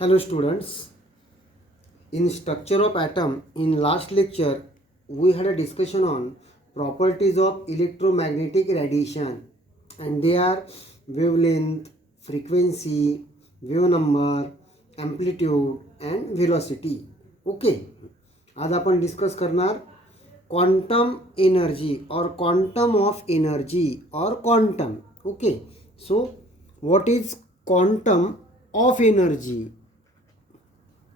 Hello students, in structure of atom in last lecture we had a discussion on properties of electromagnetic radiation and they are wavelength, frequency, wave number, amplitude and velocity. Okay, आज आपण discuss करणार quantum energy और quantum of energy और quantum. Okay, so what is quantum of energy?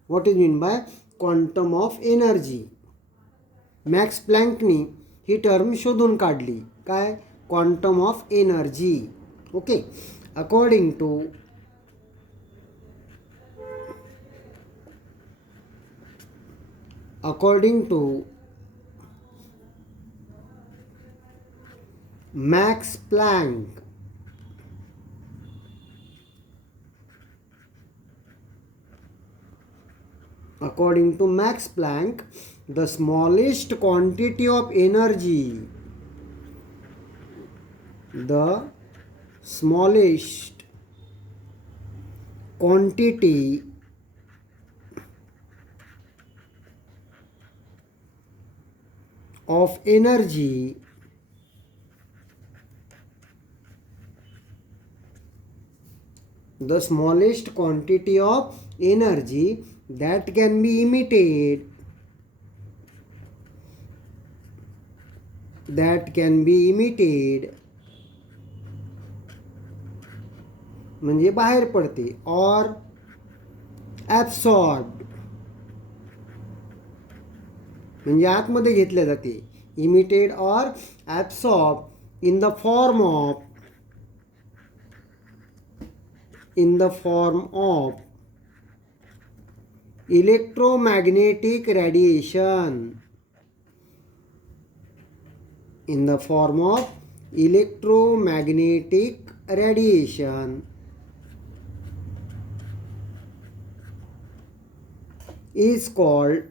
What is mean by quantum of energy? Max प्लँकनी ही term शोधून काढली. काय? Quantum of energy. Okay, according to Max Planck, the smallest quantity of energy, of energy that can be emitted म्हणजे बाहेर पडते, और ॲब्सॉर्ब्ड म्हणजे आतमध्ये घेतल्या जाते. इमिटेड और absorb in the form of electromagnetic radiation, is called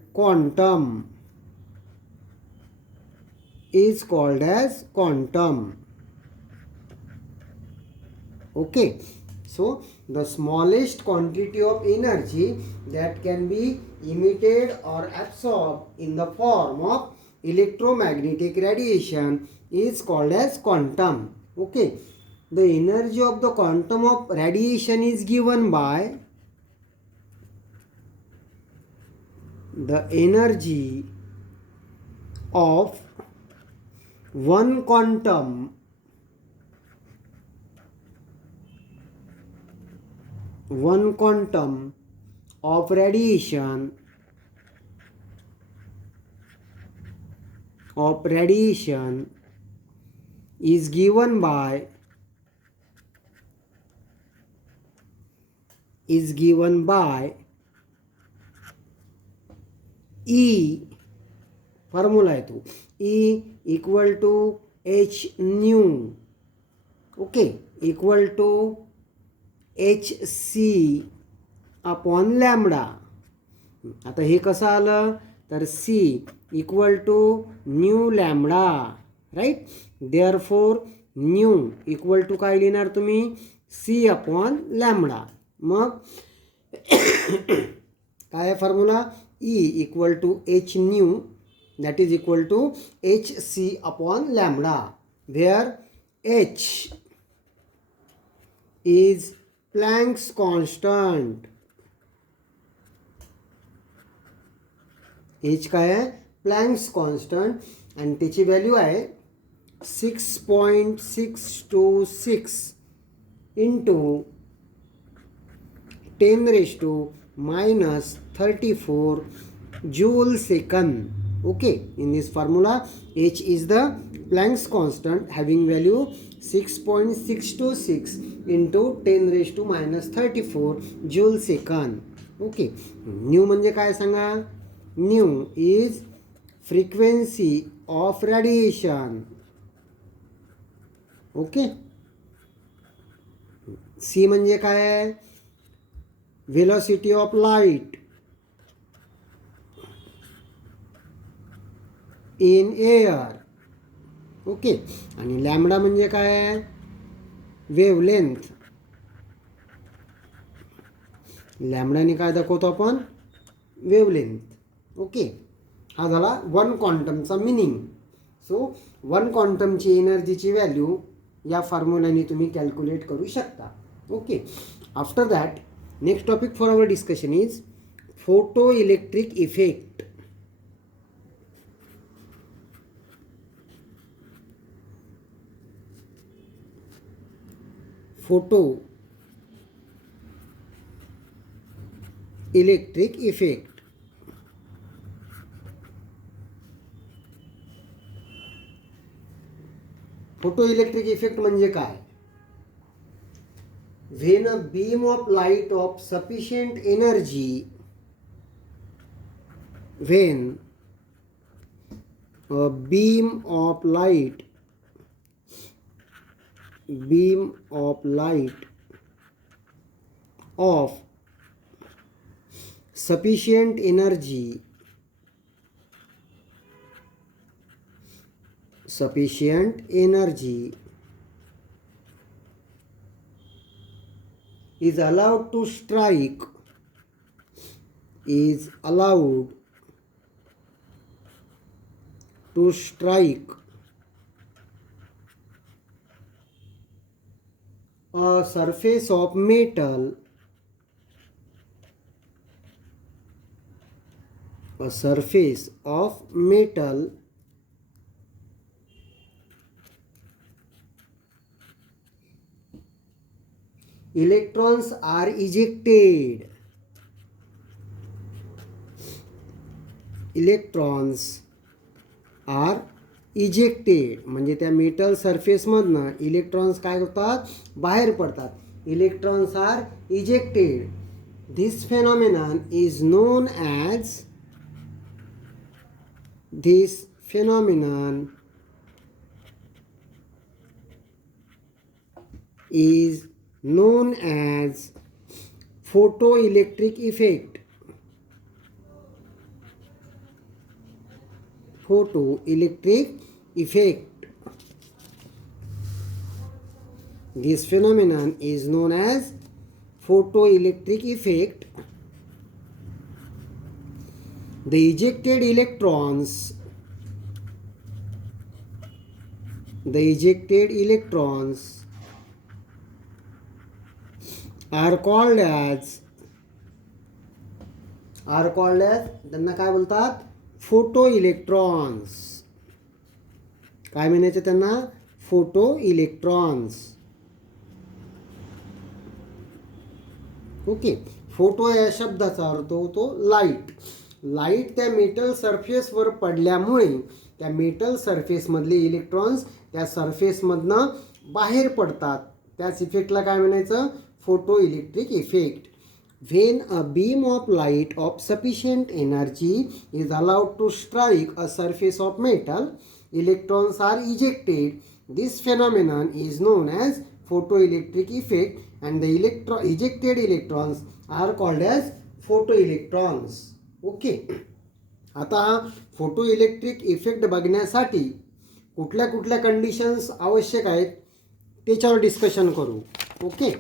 as quantum. Okay, so the smallest quantity of energy that can be emitted or absorbed in the form of electromagnetic radiation is called as quantum. Okay, the energy of the quantum of radiation is given by the energy of one quantum of radiation is given by E. Formula आहे तो E equal to h nu. Okay, equal to hc upon lambda. आता हे कसं आलं तर c equal to nu lambda, right. Therefore nu equal to काय लिहिणार तुम्ही? c upon lambda. मग काय formula? E equal to h nu that is equal to hc upon lambda, where h is Planck's constant. h काय आहे? Planck's constant, आणि त्याची व्हॅल्यू आहे 6.626 into 10⁻⁻34 joule second. Okay, in this formula h is the Planck's constant having value 6.626 into 10⁻⁻34 joule second. Okay, nu म्हणजे काय सांगा? Nu is frequency of radiation. Okay, c म्हणजे काय आहे? velocity of light in air. Okay, आणि लॅम्बडा म्हणजे काय? वेवलेंथ. लॅम्बडाने काय दाखवतो आपण, वेवलेंथ. ओके, हा झाला वन क्वांटमचा मिनिंग. सो वन क्वांटमची एनर्जीची व्हॅल्यू या फॉर्म्युल्याने तुम्ही कॅल्क्युलेट करू शकता. Okay, after that next topic for our discussion is photoelectric effect. Photoelectric effect. Photoelectric effect म्हणजे काय? When a beam of light of sufficient energy, when a beam of light of sufficient energy is allowed to strike a surface of metal, electrons are ejected. म्हणजे त्या मेटल सरफेसमधनं इलेक्ट्रॉन्स काय होतात, बाहेर पडतात. Electrons are ejected. This phenomenon is known as photoelectric effect. This phenomenon is known as photoelectric effect. The ejected electrons are called as त्यांना काय बोलतात, फोटो इलेक्ट्रॉन्स. काय म्हणायचे त्यांना, फोटो इलेक्ट्रॉन्स. ओके, फोटो या शब्दाचा अर्थ होतो लाईट. लाईट त्या मेटल सरफेसवर पडल्यामुळे त्या मेटल सरफेसमधले इलेक्ट्रॉन्स त्या सरफेसमधनं बाहेर पडतात. त्याच इफेक्टला काय म्हणायचं, photo electric effect. When a beam of light of sufficient energy is allowed to strike a surface of metal, electrons are ejected. This phenomenon is known as photoelectric effect, and the ejected electrons are called as photoelectrons. Okay. आता photo electric effect बघण्यासाठी कुठल्या कुठल्या कंडिशन्स आवश्यक आहेत त्याच्यावर डिस्कशन करू. ओके,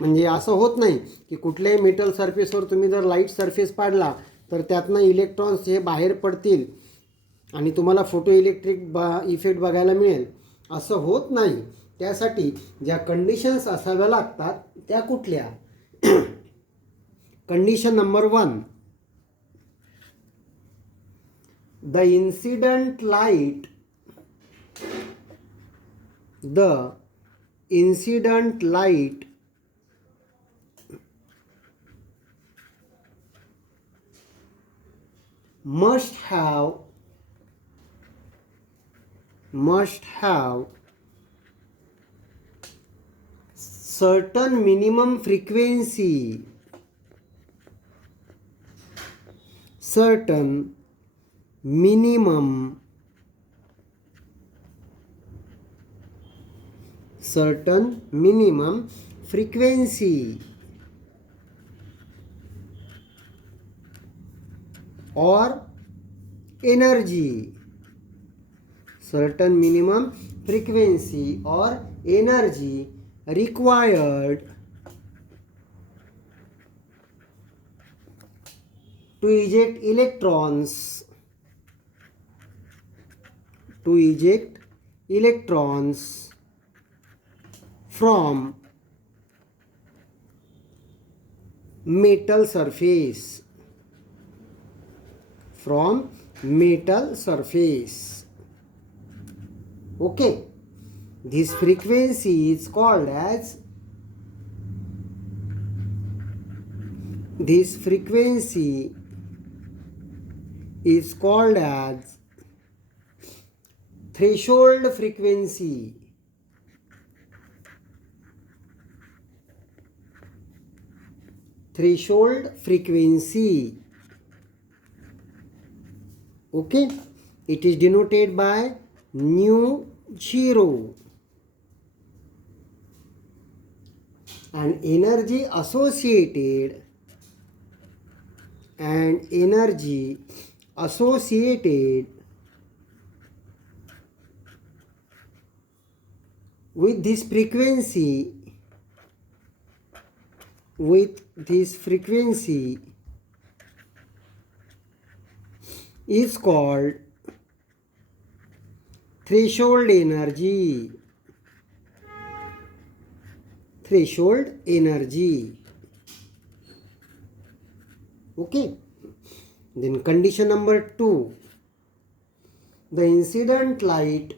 म्हणजे असं होत नाही की कुठल्याही मेटल सरफेसवर तुम्ही जर लाईट सरफेस पाडला तर त्यातनं इलेक्ट्रॉन्स हे बाहेर पडतील आणि तुम्हाला फोटो इलेक्ट्रिक इफेक्ट बघायला मिळेल, असं होत नाही. त्यासाठी ज्या कंडिशन्स असाव्या लागतात त्या कुठल्या. Condition number 1, the incident light must have certain minimum frequency, or energy. Certain minimum frequency or energy required to eject electrons from metal surface. Okay, this frequency is called as threshold frequency. Okay, it is denoted by nu 0, and energy associated with this frequency is called threshold energy. Okay, then condition number 2, the incident light.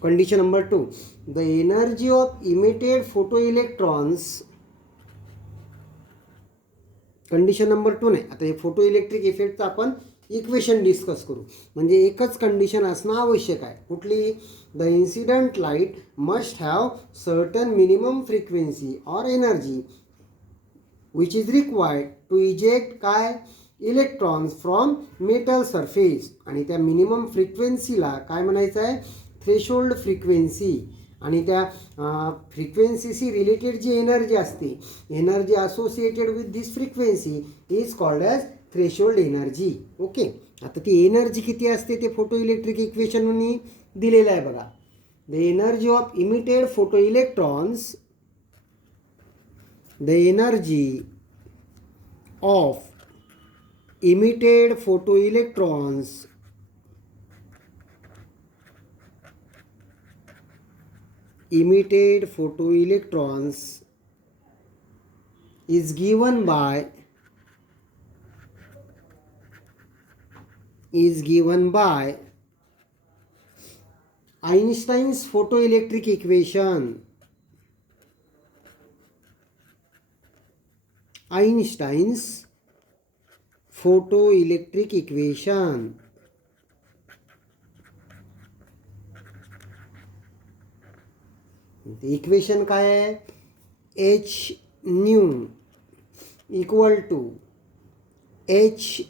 Condition number 2, the energy of emitted photoelectrons. Condition number 2 नाही, आता हे photo electric इफेक्टचं आपण equation discuss करू. म्हणजे एकच कंडिशन असणं आवश्यक आहे. कुठली? The incident light must have certain minimum frequency or energy which is required to eject काय? Electrons from metal surface. आणि त्या मिनिमम फ्रिक्वेन्सीला काय म्हणायचं आहे? Threshold frequency. आणि त्या फ्रिक्वेन्सीशी रिलेटेड जी एनर्जी असते, energy associated with this frequency is called as threshold energy. Okay, आता ती एनर्जी किती असते ते फोटो इलेक्ट्रिक इक्वेशननी दिलेलं आहे बघा. The energy of emitted photoelectrons, the energy of emitted photoelectrons is given by Einstein's photoelectric equation. Equation काय आहे? H nu equal to h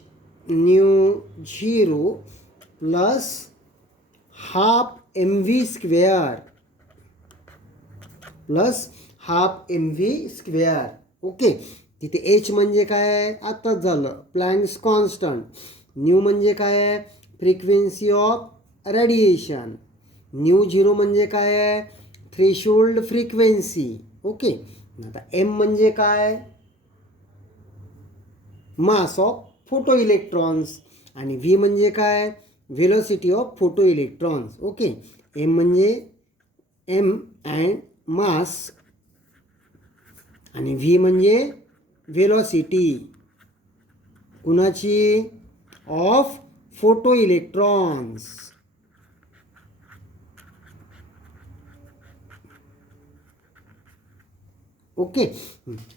nu 0 plus half m v square okay, तिथे h म्हणजे काय आहे? आत्ताच झालं, Planck's constant. Nu म्हणजे काय आहे? Frequency of radiation. न्यू 0 म्हणजे काय आहे? Threshold frequency. ओके, आता एम म्हणजे काय? Mass of photoelectrons. आणि व्ही म्हणजे काय? Velocity of photoelectrons. Okay, m म्हणजे एम अँड मास आणि व्ही म्हणजे व्हेलोसिटी कुणाची? Of photoelectrons. ओके,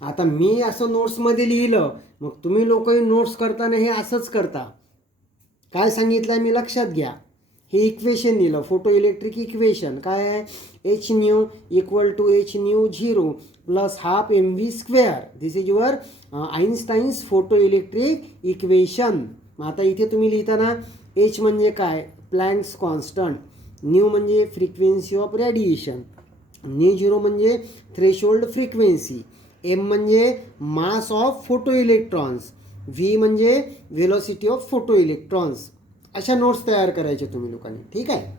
आता मी असं नोट्समध्ये लिहिलं, मग तुम्ही लोकही नोट्स करताना हे असंच करता. काय सांगितलं आहे मी लक्षात घ्या. हे इक्वेशन लिहिलं, फोटो इलेक्ट्रिक इक्वेशन काय आहे? H nu equal to h nu 0 plus half m v square. This is your Einstein's photoelectric equation. आता इथे तुम्ही लिहिताना एच म्हणजे काय? Planck's constant. न्यू म्हणजे फ्रिक्वेन्सी ऑफ रेडिएशन. न्यू 0 म्हणजे थ्रेशोल्ड फ्रिक्वेन्सी. एम म्हणजे mass of photoelectrons. V म्हणजे व्हेलोसिटी ऑफ फोटो इलेक्ट्रॉन्स. अशा नोट्स तयार करायचे तुम्ही लोकांनी, ठीक आहे.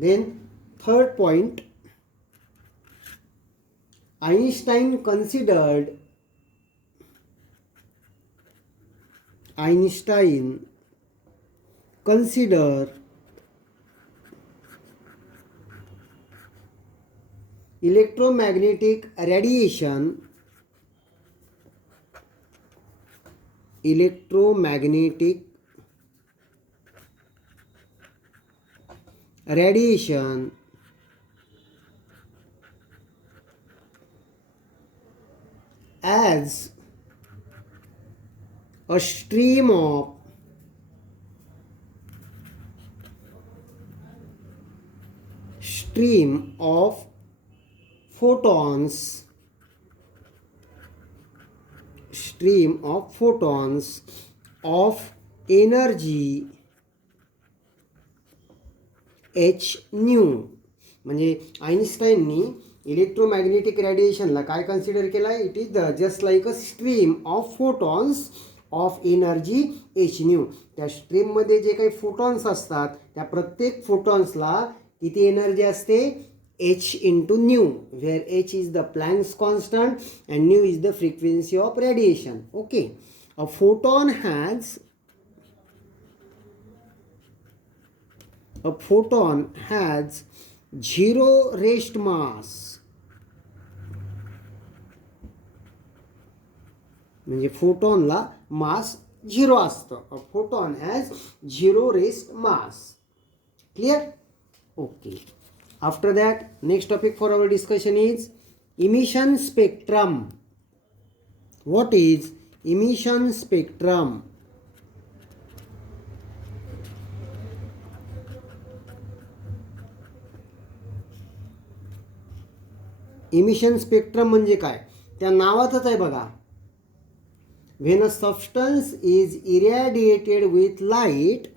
Then third point, Einstein considered Einstein consider electromagnetic radiation as a stream of photons of energy h nu. म्हणजे आइन्स्टाईननी इलेक्ट्रोमॅग्नेटिक रेडिएशनला काय कन्सिडर केलं आहे? It is just like a stream of photons of energy H new. त्या स्ट्रीममध्ये जे काही फोटॉन्स असतात त्या प्रत्येक फोटॉन्सला किती एनर्जी असते? h into nu, where h is the Planck's constant and nu is the frequency of radiation. Okay, a photon has zero rest mass. म्हणजे फोटॉनला मास झिरो असतं. अ photon has zero rest mass. Clear? Okay. After that, next topic for our discussion is emission spectrum. What is emission spectrum? Emission spectrum म्हणजे काय? त्या नावातच आहे बघा. When a substance is irradiated with light,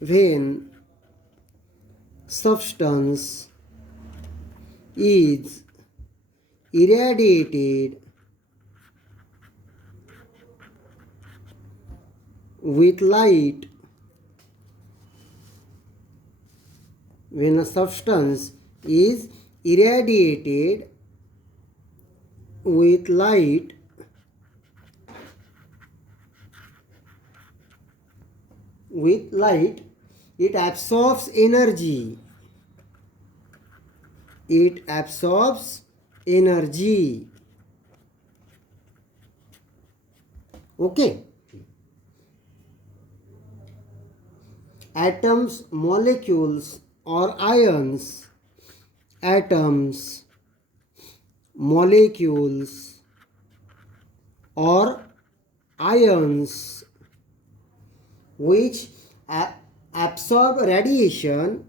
when substance is irradiated with light, when a substance is irradiated with light, it absorbs energy. Okay. Atoms, molecules or ions. Atoms, molecules or ions which absorb radiation,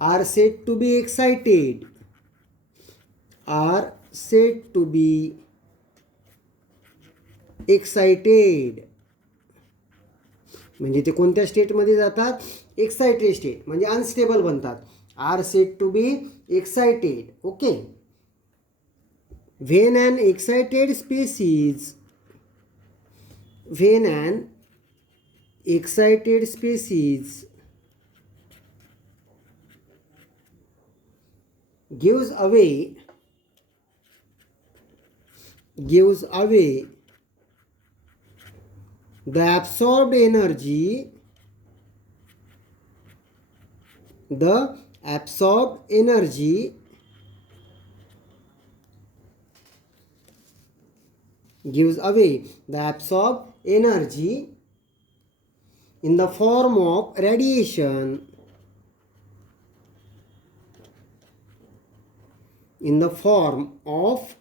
are said to be excited. म्हणजे ते कोणत्या स्टेटमध्ये जातात? Excited state. म्हणजे unstable बनतात. Are said to be excited. Okay. when an excited species gives away the absorbed energy, gives away the absorbed energy in the form of radiation, the process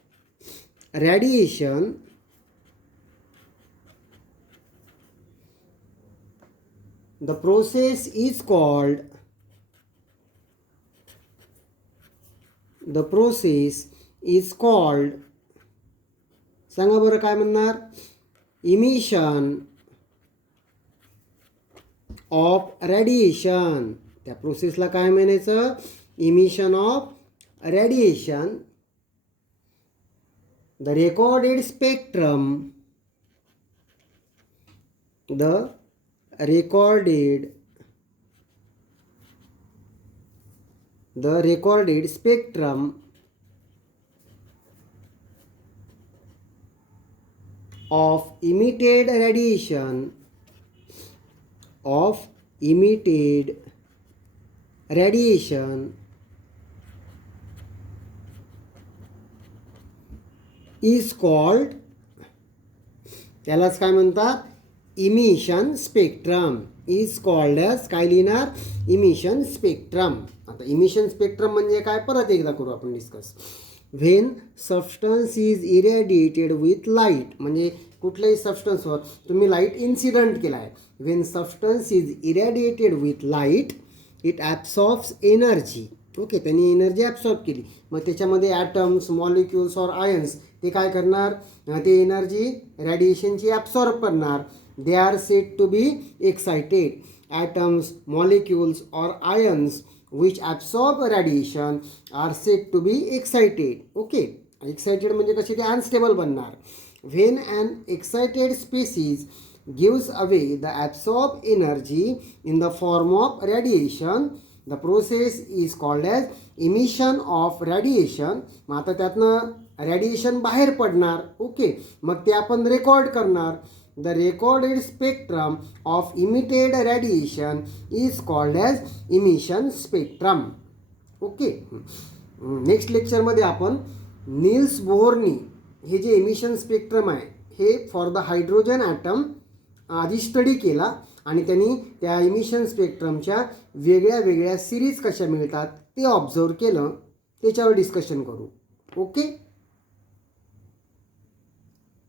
is called सांगा बरं काय म्हणणार? Emission of radiation. त्या प्रोसेसला काय म्हणायचं? Emission of radiation. The recorded spectrum, the recorded spectrum of emitted radiation is called, त्यालाच काय म्हणतात, emission spectrum. Is called as काय लिहिणार, इमिशन स्पेक्ट्रम. आता इमिशन स्पेक्ट्रम म्हणजे काय परत एकदा करू आपण discuss. When substance is irradiated with light, म्हणजे कुठल्याही सबस्टन्सवर तुम्ही लाईट इन्सिडंट केला आहे. When substance is irradiated with light it absorbs energy. Okay, त्यांनी एनर्जी ॲब्सॉर्ब केली. मग त्याच्यामध्ये ॲटम्स, मॉलिक्युल्स ऑर आयन्स ते काय करणार, ते एनर्जी रेडिएशनची ॲब्सॉर्ब करणार. They are said to be excited. Atoms, molecules or ions which absorb radiation are said to be excited. Okay, excited म्हणजे कसे, ते अनस्टेबल बनणार. When an excited species gives away the absorbed energy in the form of radiation, the process is called as emission of radiation. मग आता त्यातनं रेडिएशन बाहेर पडणार. ओके, मग ते आपण रेकॉर्ड करणार. The recorded spectrum of emitted radiation is called as emission spectrum. Okay, next लेक्चरमध्ये आपण नील्स बोहरनी हे जे इमिशन स्पेक्ट्रम आहे हे फॉर द हायड्रोजन ॲटम आधी स्टडी केला आणि त्यांनी त्या इमिशन स्पेक्ट्रमच्या वेगळ्या वेगळ्या सिरीज कशा मिळतात ते ऑब्झर्व केलं. त्याच्यावर डिस्कशन करू. ओके.